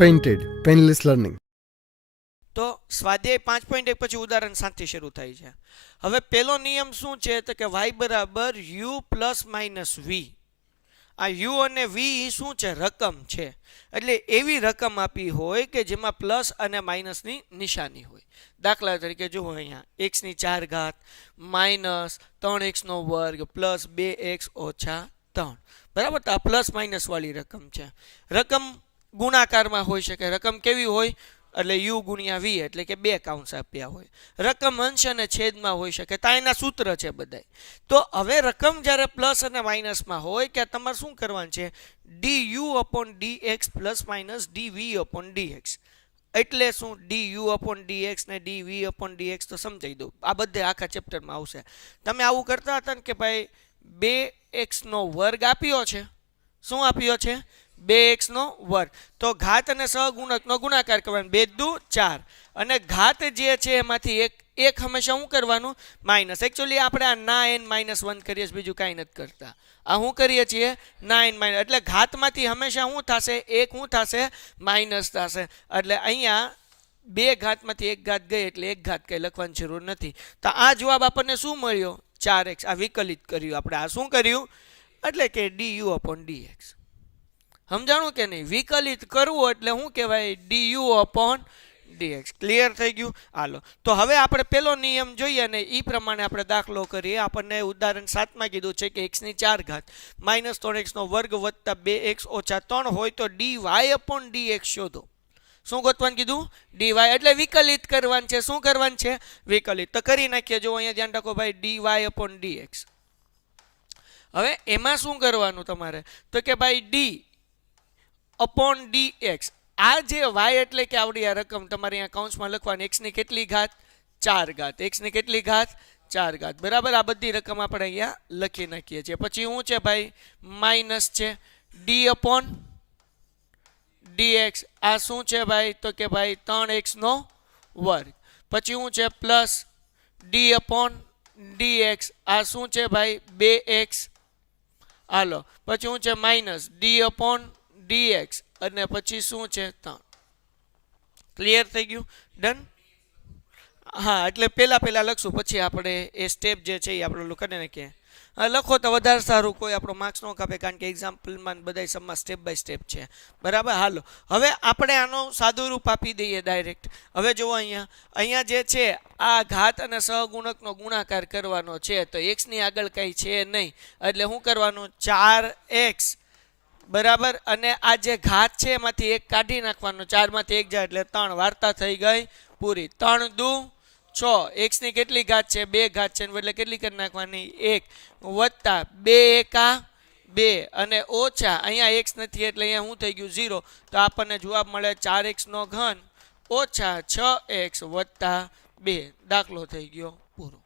Painted, painless learning. તો સ્વાધ્યાય 5.1 પછી ઉદાહરણ 7 થી શરૂ થાય છે. હવે પહેલો નિયમ શું છે તો કે y બરાબર u પ્લસ માઇનસ v. આ u અને v શું છે? રકમ છે. એટલે એવી રકમ આપી હોય કે જેમાં પ્લસ અને માઇનસની નિશાની હોય. દાખલા તરીકે જુઓ અહીંયા x ની 4 ઘાત માઇનસ 3x નો વર્ગ પ્લસ 2x ઓછા 3. બરાબર. તો આ પ્લસ માઇનસ વાળી રકમ છે. રકમ ગુણાકારમાં હોઈ શકે. રકમ કેવી હોય? એટલે u ગુણ્યા v એટલે કે 2 કાઉન્સ આપ્યા હોય. રકમ અંશ અને છેદમાં હોઈ શકે. તો એના સૂત્ર છે બધાય. તો હવે રકમ જ્યારે પ્લસ અને માઇનસમાં હોય કે તમારે શું કરવાનું છે? du upon dx plus minus dv upon dx. એટલે શું? du upon dx ને dv upon dx તો સમજાઈ દઉં. આ બધે આખા ચેપ્ટરમાં આવશે. તમે આવું કરતા હતા ને કે ભાઈ 2x નો વર્ગ આપ્યો છે. શું આપ્યો છે? 2x નો વર્ગ. તો ઘાત અને સહગુણકનો ગુણાકાર કરવાનો. 2 દુ 4 અને ઘાત જે છે એમાંથી એક હંમેશા શું કરવાનું? માઇનસ. એકચ્યુઅલી આપણે આ 9 - 1 કરીએ છીએ, બીજું કાંઈ નથી કરતા. આ શું કરીએ છીએ? 9 - એટલે ઘાતમાંથી હંમેશા શું થશે? એક શું થશે? માઇનસ થશે. એટલે અહીંયા 2 ઘાતમાંથી 1 ઘાત ગઈ એટલે 1 ઘાત કંઈ લખવાની જરૂર નથી. તો આ જવાબ આપણને શું મળ્યો? 4x. આ વિકલિત કર્યું આપણે. આ શું કર્યું? એટલે કે du upon dx. સમજાણું કે નહીં? વિકલિત કરવું એટલે શું કહેવાય? du upon dx. ક્લિયર થઈ ગયું? હાલો. તો હવે આપણે પેલો નિયમ જોઈએ ને એ પ્રમાણે આપણે દાખલો કરીએ. આપણને ઉદાહરણ 7 માં કીધું છે કે x ની 4 ઘાત માઇનસ 3x નો વર્ગ વત્તા 2x ઓછા 3 હોય તો dy upon dx શોધો. શું ગોતવાનું કીધું? dy એટલે વિકલિત કરવાનું છે. શું કરવાનું છે? વિકલિત. તો કરી નાખીએ. જો અહીંયા ધ્યાન રાખો ભાઈ, dy upon dx. હવે એમાં શું કરવાનું તમારે? તો કે ભાઈ d upon dx. આ જે y એટલે કે આવડી આ રકમ તમારે અહીંયા કૌંસમાં લખવાની. x ની કેટલી ઘાત? 4 ઘાત. x ની કેટલી ઘાત? 4 ઘાત. બરાબર. આ બધી રકમ આપણે અહીંયા લખી નાખીએ છીએ. પછી શું છે ભાઈ? માઇનસ છે d upon dx. આ શું છે ભાઈ? તો કે ભાઈ 3x નો વર્ગ. પછી શું છે? Plus d upon dx. આ શું છે ભાઈ? 2x. હાલો. પછી શું છે? માઇનસ d upon dx અને પછી શું છે? 3. ક્લિયર થઈ ગયું? ડન. હા, એટલે પહેલા લખશું, પછી આપણે એ સ્ટેપ જે છે એ આપણે કરી નાખીએ. લખો તો વધારે સારું. કોઈ આપણો માર્ક્સ ન કાપે, કારણ કે એક્ઝામ્પલમાં બધા સમમાં સ્ટેપ બાય સ્ટેપ છે. બરાબર. હાલો. હવે આપણે આનું સાદું રૂપ આપી દઈએ ડાયરેક્ટ. હવે જુઓ અહીંયા જે છે આ ઘાત અને સહગુણકનો ગુણાકાર કરવાનો છે. તો x ની આગળ કંઈ છે નહીં એટલે શું કરવાનું? 4x. બરાબર. અને આ જે ઘાત છે એમાંથી એક કાઢી નાખવાનો. 4 માંથી 1 જાય એટલે 3. વાર્તા થઈ ગઈ પૂરી. 3 દુ 6. x ની કેટલી ઘાત છે? 2 ઘાત છે. એટલે કેટલી કરી નાખવાની? 1 વત્તા 2 એકા 2 અને ઓછા અહીંયા x નથી એટલે અહીંયા શું થઈ ગયું? 0. તો આપણને જવાબ મળે 4x નો ઘન ઓછા 6x વત્તા 2. દાખલો થઈ ગયો પૂરો.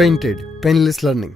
Painted, painless learning.